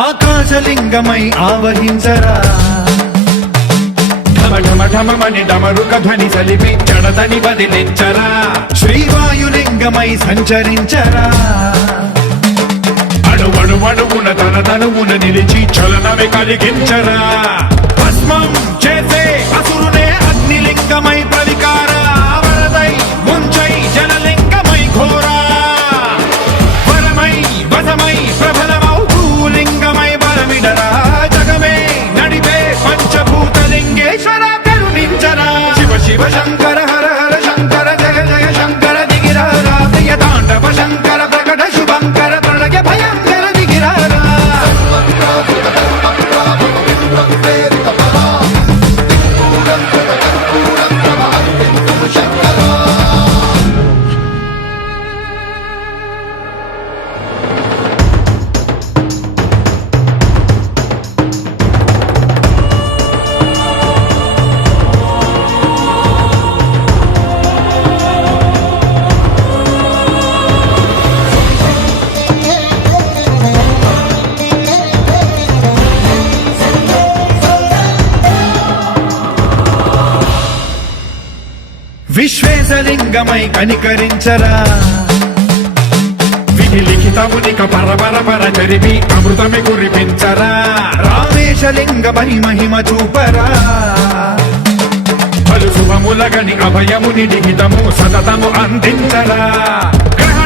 ఆకాశలింగమై ఆవహించరా ఢమఢమఢమని డమరుక ధ్వని సలిపి జడదని బదిలించరా శ్రీవాయులింగమై సంచరించరా అణువణువున తన తనువున నిలిచి చలనమే కలిగించరా భస్మం చేసే అసురునే అగ్నిలింగమై ప్రవికారా వరదై ముంచై జలలింగమై ఘోరా వరమై వసమై ప్రబలమౌ భూలింగమై బలమిడరా జగమే నడిపే పంచభూతలింగేశ్వర కరుణించరా శివ శివ శంకర హర హర శంకర జయ జయ శంకర దిగిరారా ప్రియ తాండవ శంకర ప్రకట శుభంకర ప్రళయ భయంకర దిగిరారా విశ్వేశలింగమై కనికరించరా విధి లిఖితమునిక పరపర జరిపి అమృతమి కురిపించరా రామేశలింగమై మహిమ చూపరా పలు శుభములగని అభయముని లిఖితము సతతము అందించరా గ్రహ